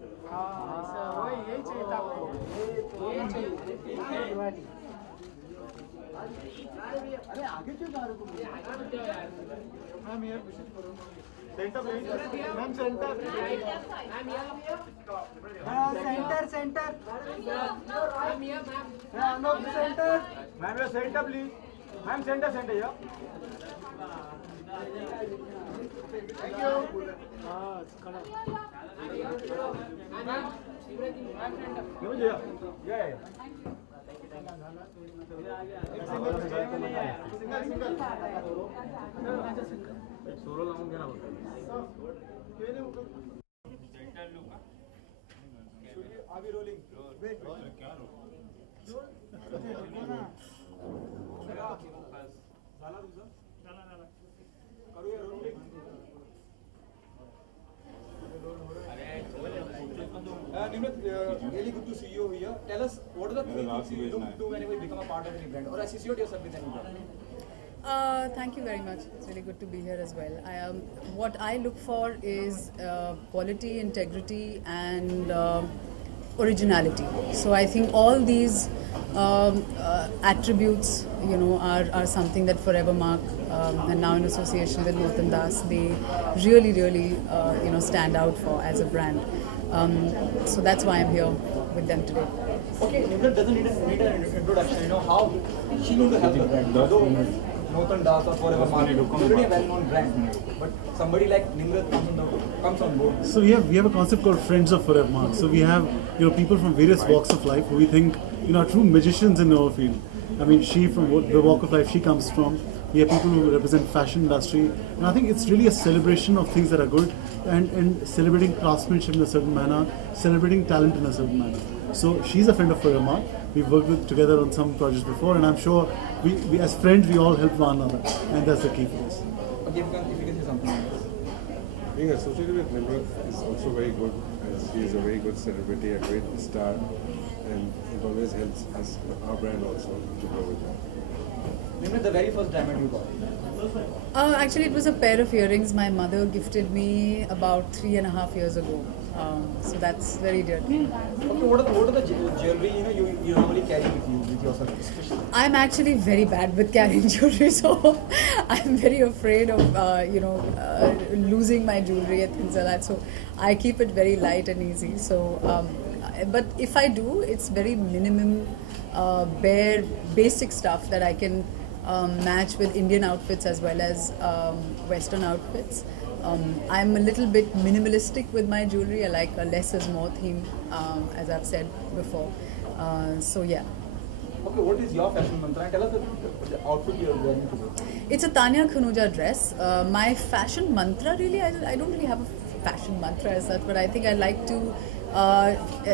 वही यही चाहिए था आपको, यही चाहिए। अरे आगे क्यों जा रहे हो तुम? मैम ये centre ma'am centre centre centre ma'am your centre please ma'am centre या थैंक यू सोलो लाऊं क्या ना होता अभी rolling Nimrat, really good to see you here. Tell us, what are the three things you look to whenever you become a part of any brand or associate yourself with any brand? Thank you very much. It's really good to be here as well. What I look for is quality, integrity, and originality. So I think all these attributes, are something that Forever Mark and now in association with Norton Das, they really, stand out for as a brand. So that's why I'm here with them today. Okay, Nimrat doesn't need an introduction. How she going to help the brand? Though Norton Das or Forever Mark, it's already a well-known brand, but somebody like Nimrat comes on board. So we have a concept called Friends of Forever Mark. So we have people from various walks of life who we think are true magicians in our field. I mean, she from the walk of life she comes from. We have people who represent fashion industry, and I think it's really a celebration of things that are good and celebrating craftsmanship in a certain manner, celebrating talent in a certain manner. So she's a friend of Forever Mark. We've worked together on some projects before, and I'm sure we as friends we all help one another, and that's the key for us. Okay, if you can say something. Being associated with Nimrat is also very good, as she is a very good celebrity, a great star, and it always helps us, our brand also, to grow with her. Nimrat, the very first diamond you got? Actually, it was a pair of earrings my mother gifted me about 3.5 years ago. So that's very dear to me. Okay, what are the jewelry you normally carry with yourself, especially? I'm actually very bad with carrying jewelry, so I'm very afraid of losing my jewelry and things like that. So I keep it very light and easy. So, but if I do, it's very minimum, bare, basic stuff that I can match with Indian outfits as well as Western outfits. I'm a little bit minimalistic with my jewelry. I like a less is more theme, as I've said before. So yeah. Okay, what is your fashion mantra? And tell us the outfit you're wearing today. It's a Tanya Khanuja dress. My fashion mantra, really, I don't really have a fashion mantra as such, but I think I like to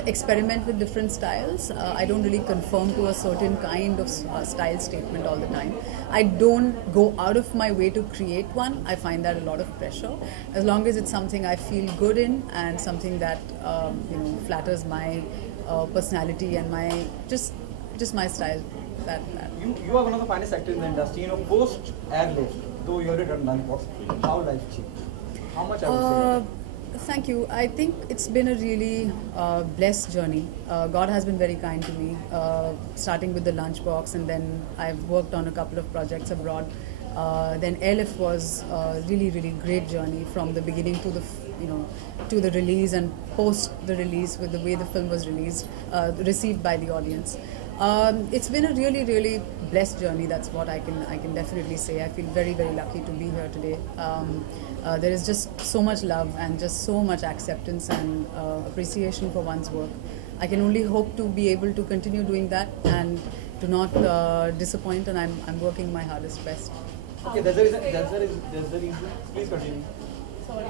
experiment with different styles. I don't really conform to a certain kind of style statement all the time. I don't go out of my way to create one. I find that a lot of pressure. As long as it's something I feel good in and something that flatters my personality and my just my style. That. You are one of the finest actors in the industry. Post Airlift, though you already done Lunchbox, how life changed? How much I would say? Thank you. I think it's been a really blessed journey. God has been very kind to me, starting with the Lunchbox, and then I've worked on a couple of projects abroad. Then Airlift was a really, really great journey from the beginning to the to the release and post the release, with the way the film was received by the audience. It's been a really, really blessed journey. That's what I can definitely say. I feel very, very lucky to be here today. There is just so much love and just so much acceptance and appreciation for one's work. I can only hope to be able to continue doing that and to not disappoint, and I'm working my hardest best. Okay, that's the reason. Please continue. Sorry.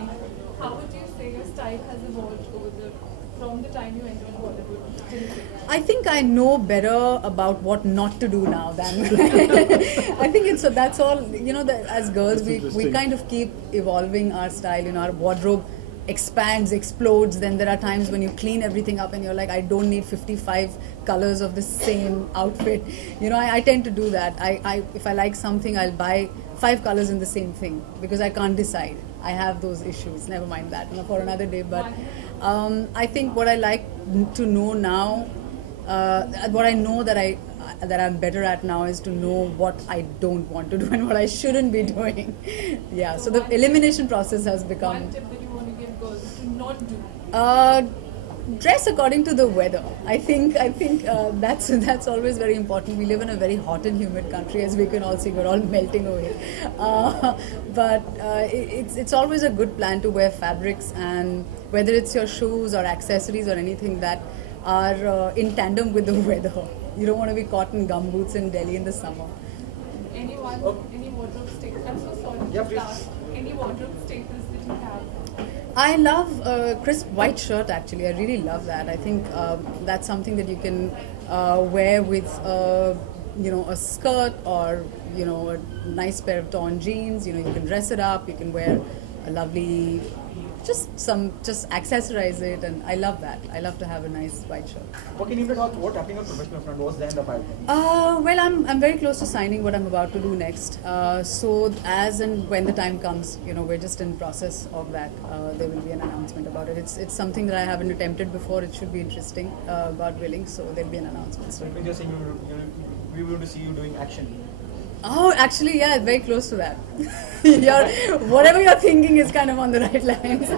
How would you say your style has evolved from the time you entered Bollywood? I think I know better about what not to do now than I think that's all. As girls, we kind of keep evolving our style. Our wardrobe expands, explodes. Then there are times when you clean everything up and you're like, I don't need 55 colors of the same outfit. I tend to do that. If I like something, I'll buy 5 colors in the same thing because I can't decide. I have those issues. Never mind that for another day. But I think what I like to know now, what I know that I'm better at now is to know what I don't want to do and what I shouldn't be doing. Yeah, so the elimination process has become. One tip that you want to give girls to not do. Dress according to the weather. I think that's always very important. We live in a very hot and humid country, as we can all see. We're all melting away. But it's always a good plan to wear fabrics, and whether it's your shoes or accessories or anything that are in tandem with the weather. You don't want to be caught in gumboots in Delhi in the summer. Any wardrobe staples? I'm so sorry Yeah, to please. ask. Any wardrobe staples that you have? I love crisp white shirt actually. I really love that. I think that's something that you can wear with a skirt or a nice pair of torn jeans. You can dress it up. You can wear a lovely just accessorize it, and I love that. I love to have a nice white shirt. Okay, Nimrat, what happening on professional front? What's the end of it? Well, I'm very close to signing what I'm about to do next. So as and when the time comes, we're just in process of that. There will be an announcement about it. It's something that I haven't attempted before. It should be interesting, God willing. So there'll be an announcement. So you're saying we will to see you doing action. Oh, actually, yeah, very close to that. Whatever you're thinking is kind of on the right lines. Okay,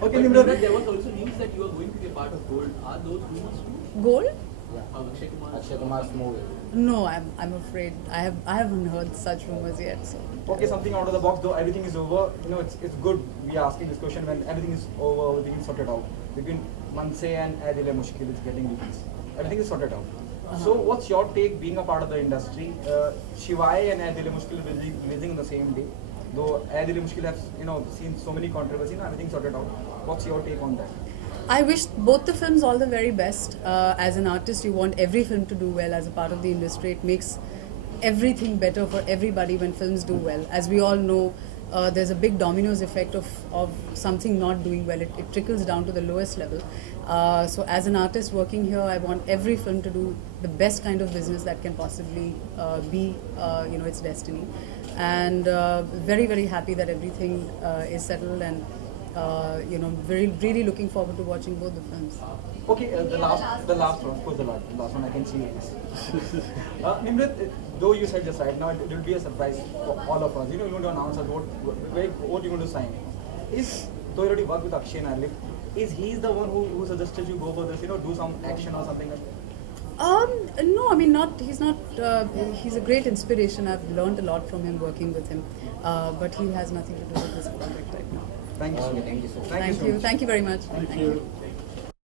But Nimrat. there was also news that you are going to be a part of Gold. Are those rumors true? Gold? Akshay Kumar's movie. No, I'm afraid I haven't heard such rumors yet. So. Okay, something out of the box though. Everything is over. It's good. We are asking this question when everything is over, everything is sorted out. Between Manse and Ae Dil Hai Mushkil, it's getting released. Everything is sorted out. So, what's your take being a part of the industry? Shivai and Ae Dil Hai Mushkil will be releasing on the same day. Though Ae Dil Hai Mushkil has seen so many controversies, everything sorted out. What's your take on that? I wish both the films all the very best. As an artist, you want every film to do well. As a part of the industry, it makes everything better for everybody when films do well. As we all know, there's a big dominoes effect of something not doing well. It trickles down to the lowest level. So as an artist working here, I want every film to do the best kind of business that can possibly be, its destiny. And very, very happy that everything is settled, and really looking forward to watching both the films. Okay, the last one, of course, the last one I can see is. Nimrat, though you said just right now, it will be a surprise for all of us. You want to announce us what you're going to sign. Though you already worked with Akshay and Alif, is he the one who suggested you go for this, do some action or something like that? No, I mean not. He's not. He's a great inspiration. I've learned a lot from him working with him, but he has nothing to do with this project right now. Thank you so much. Thank you. Thank you very much. Thank you.